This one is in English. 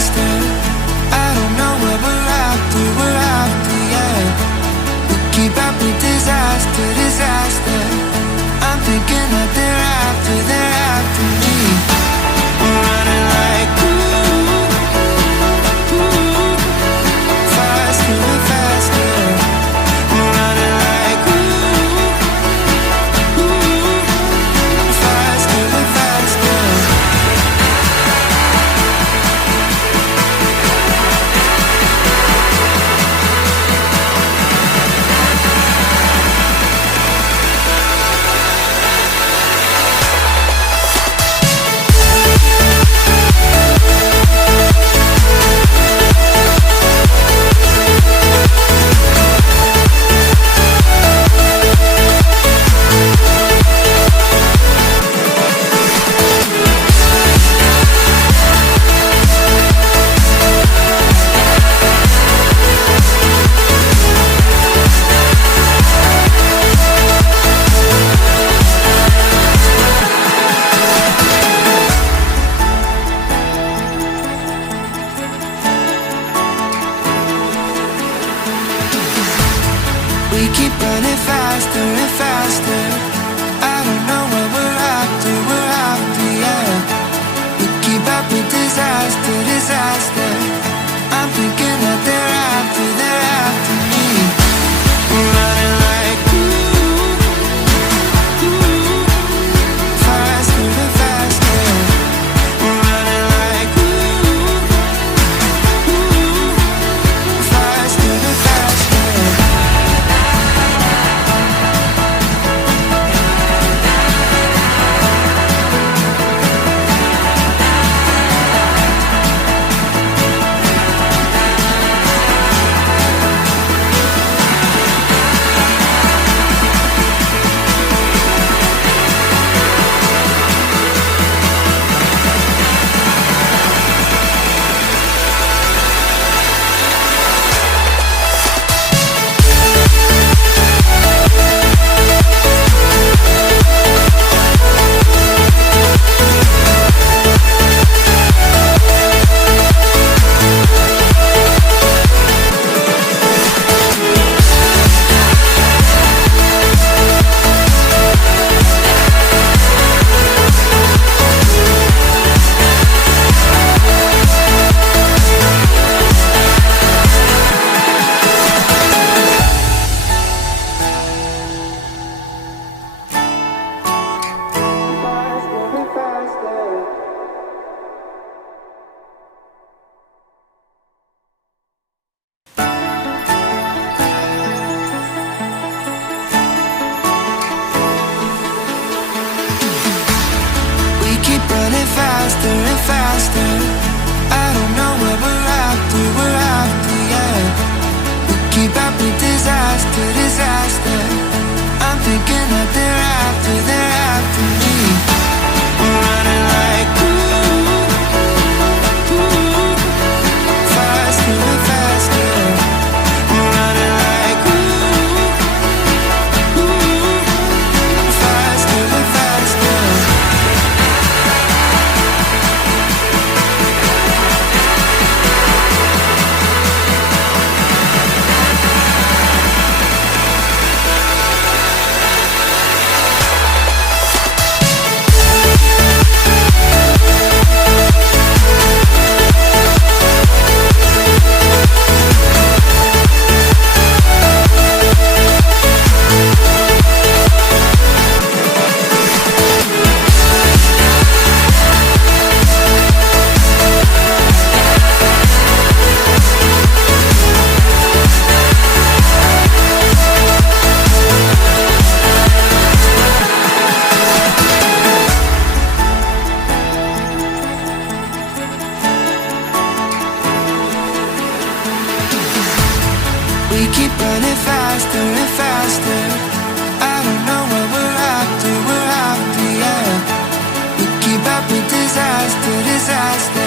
faster. I don't know where we're after, yeah. We keep up with disaster, disaster. I'm thinking that they're after me. We're running like faster and faster. We're running like faster and faster. We keep running faster and faster. I don't know where we're after, yeah. We keep up with disaster, disaster. I'm thinking that they're after me. We're running like faster and faster. We're running like faster and faster. Keep running faster and faster. I don't know where we're after, yeah. We keep up with disaster, disaster. I'm thinking that they're after me. We're running like faster and faster. We're running like faster and faster. We keep running faster and faster. I don't know where we're after, yeah. We keep up with disaster, disaster.